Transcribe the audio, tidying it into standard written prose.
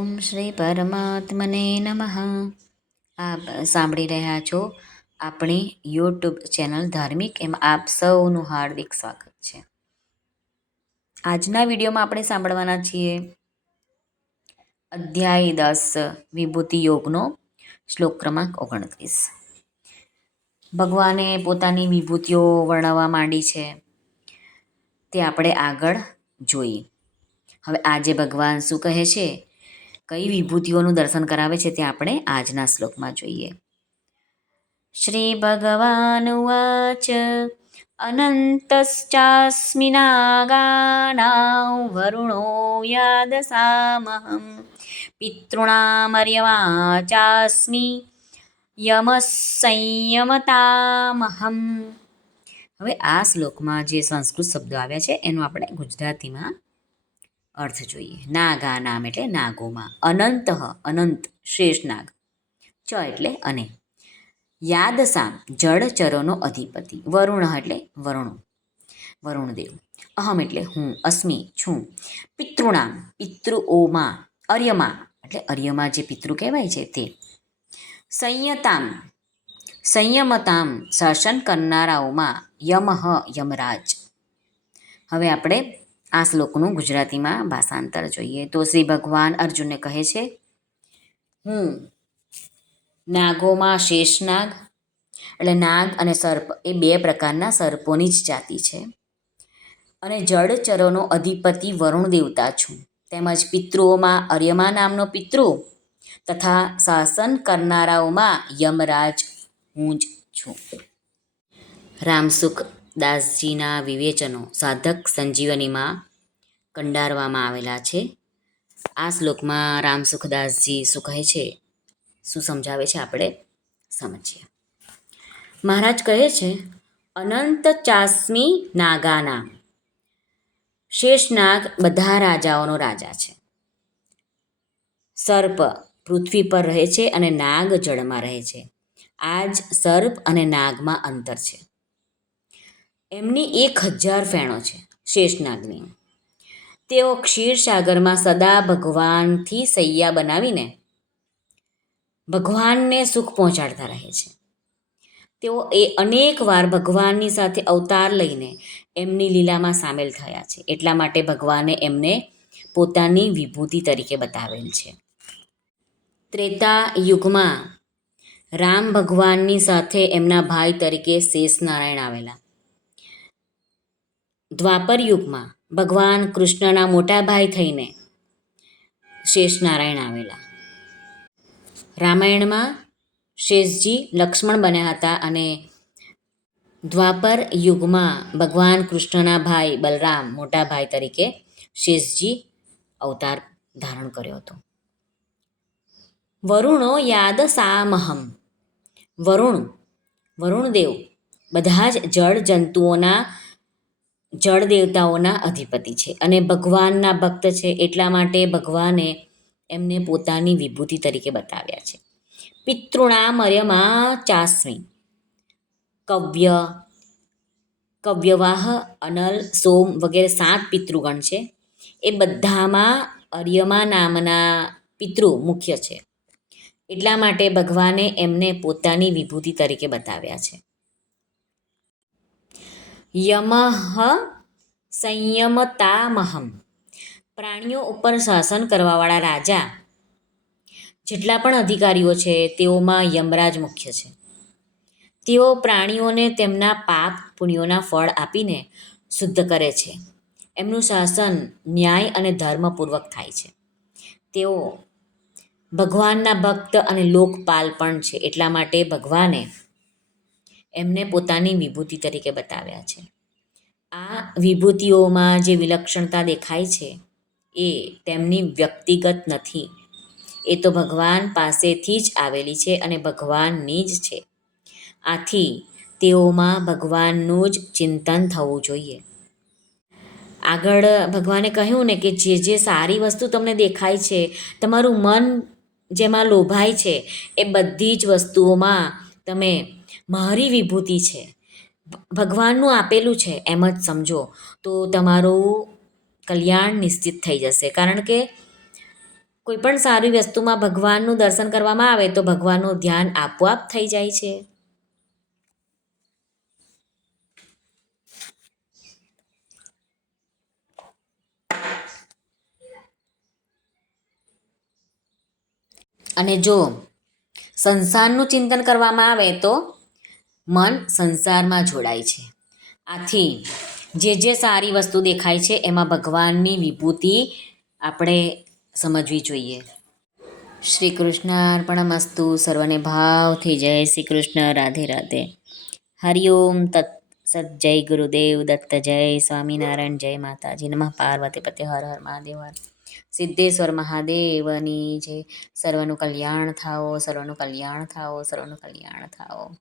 ઓમ શ્રી પરમાત્મને નમઃ. આપ સાંભળી રહ્યા છો આપણી યુટ્યુબ ચેનલ ધાર્મિક, એમાં આપ સૌનું હાર્દિક સ્વાગત છે. આજના વિડીયોમાં આપણે સાંભળવાના છીએ અધ્યાય 10 વિભૂતિ યોગનો શ્લોક ક્રમાંક 29. ભગવાને પોતાની વિભૂતિઓ વર્ણવવા માંડી છે તે આપણે આગળ જોઈએ. હવે આજે ભગવાન શું કહે છે, કઈ વિભૂતિઓનું દર્શન કરાવે છે તે આપણે આજના શ્લોકમાં જોઈએ. શ્રી ભગવાન ઉવાચ અનંતશ્ચાસ્મિ નાગાનાં વરુણો યાદસામહં પિતॄણામર્યમા ચાસ્મિ યમઃ સંયમતામહં. હવે આ શ્લોકમાં જે સંસ્કૃત શબ્દો આવ્યા છે એનો આપણે ગુજરાતીમાં અર્થ જોઈએ. નાગા નામ એટલે નાગોમાં, અનંત અનંત શેષ નાગ, ચ એટલે અને, યાદસામ જળચરોનો અધિપતિ, વરુણ એટલે વરુણદેવ, અહમ એટલે હું, અસ્મિ છું, પિતૃણામ પિતૃઓમાં, અર્યમા એટલે અર્યમા જે પિતૃ કહેવાય છે તે, સંયમતામ શાસન કરનારાઓમાં, યમઃ યમરાજ. હવે આપણે આ શ્લોકનું ગુજરાતીમાં ભાષાંતર જોઈએ તો શ્રી ભગવાન અર્જુનને કહે છે, હું નાગોમાં શેષનાગ એટલે નાગ અને સર્પ એ બે પ્રકારના સર્પોની જ જાતિ છે, અને જળચરોનો અધિપતિ વરુણ દેવતા છું, તેમજ પિતૃઓમાં અર્યમા નામનો પિતૃ તથા શાસન કરનારાઓમાં યમરાજ હું જ છું. રામસુખ દાસજીના વિવેચનો સાધક સંજીવનીમાં કંડારવામાં આવેલા છે. આ શ્લોકમાં રામસુખદાસજી શું કહે છે, શું સમજાવે છે આપણે સમજીએ. મહારાજ કહે છે, અનંત ચાસ્મિ નાગાના, શેષનાગ બધા રાજાઓનો રાજા છે. સર્પ પૃથ્વી પર રહે છે અને નાગ જળમાં રહે છે. આ જ સર્પ અને નાગમાં અંતર છે. એમની 1000 ફેણો છે શેષનાગની. તેઓ ક્ષીરસાગરમાં સદા ભગવાનથી સૈયા બનાવીને ભગવાનને સુખ પહોંચાડતા રહે છે. તેઓ અનેક વાર ભગવાનની સાથે અવતાર લઈને એમની લીલામાં સામેલ થયા છે. એટલા માટે ભગવાને એમને પોતાની વિભૂતિ તરીકે બતાવેલ છે. ત્રેતા યુગમાં રામ ભગવાનની સાથે એમના ભાઈ તરીકે શેષનારાયણ આવેલા. દ્વાપર યુગમાં ભગવાન કૃષ્ણના મોટા ભાઈ થઈને શેષનારાયણ આવેલા. રામાયણમાં શેષજી લક્ષ્મણ બન્યા હતા અને દ્વાપર યુગમાં ભગવાન કૃષ્ણના ભાઈ બલરામ મોટા ભાઈ તરીકે શેષજી અવતાર ધારણ કર્યો હતો. વરુણો યાદસામહં, વરુણદેવ બધા જ જળ દેવતાઓના અધિપતિ છે અને ભગવાનના ભક્ત છે. એટલા માટે ભગવાને એમને પોતાની વિભૂતિ તરીકે બતાવ્યા છે. પિતૃણામર્યમા ચાસ્મિ, કવ્યવાહ, અનલ, સોમ વગેરે 7 પિતૃગણ છે. એ બધામાં અર્યમા નામના પિતૃ મુખ્ય છે. એટલા માટે ભગવાને એમને પોતાની વિભૂતિ તરીકે બતાવ્યા છે. યમઃ સંયમતામહં, પ્રાણીઓ ઉપર શાસન કરવાવાળા રાજા જેટલા પણ અધિકારીઓ છે તેઓમાં યમરાજ મુખ્ય છે. તેઓ પ્રાણીઓને તેમના પાપ પુણ્યોના ફળ આપીને શુદ્ધ કરે છે. એમનું શાસન ન્યાય અને ધર્મપૂર્વક થાય છે. તેઓ ભગવાનના ભક્ત અને લોકપાલ પણ છે. એટલા માટે ભગવાને એમને પોતાની વિભૂતિ તરીકે બતાવ્યા છે. આ વિભૂતિઓમાં જે વિલક્ષણતા દેખાય છે એ તેમની વ્યક્તિગત નથી, એ તો ભગવાન પાસેથી જ આવેલી છે અને ભગવાનની જ છે. આથી તેઓમાં ભગવાનનું જ ચિંતન થવું જોઈએ. આગળ ભગવાને કહ્યું ને કે જે સારી વસ્તુ તમને દેખાય છે, તમારું મન જેમાં લોભાય છે, એ બધી જ વસ્તુઓમાં તમે મારી વિભૂતિ છે, ભગવાનનું આપેલું છે એમ જ સમજો તો તમારું કલ્યાણ નિશ્ચિત થઈ જશે. કારણ કે કોઈ પણ સારી વસ્તુમાં ભગવાનનું દર્શન કરવામાં આવે તો ભગવાનનું ધ્યાન આપોઆપ થઈ જાય છે. અને જો સંસારનું ચિંતન કરવામાં આવે તો મન સંસારમાં જોડાય છે. આથી જે સારી વસ્તુ દેખાય છે એમાં ભગવાનની વિભૂતિ આપણે સમજવી જોઈએ. શ્રી કૃષ્ણ અર્પણમસ્તુ. સર્વને ભાવથી જય શ્રી કૃષ્ણ. રાધે રાધે. હરિઓમ તત્ સત. જય ગુરુદેવ દત્ત. જય સ્વામિનારાયણ. જય માતાજી. નમઃ પાર્વતી પતે. હર હર મહાદેવ. હર સિદ્ધેશ્વર મહાદેવની જય. સર્વનું કલ્યાણ થાઓ, સર્વનું કલ્યાણ થાઓ, સર્વનું કલ્યાણ થાઓ.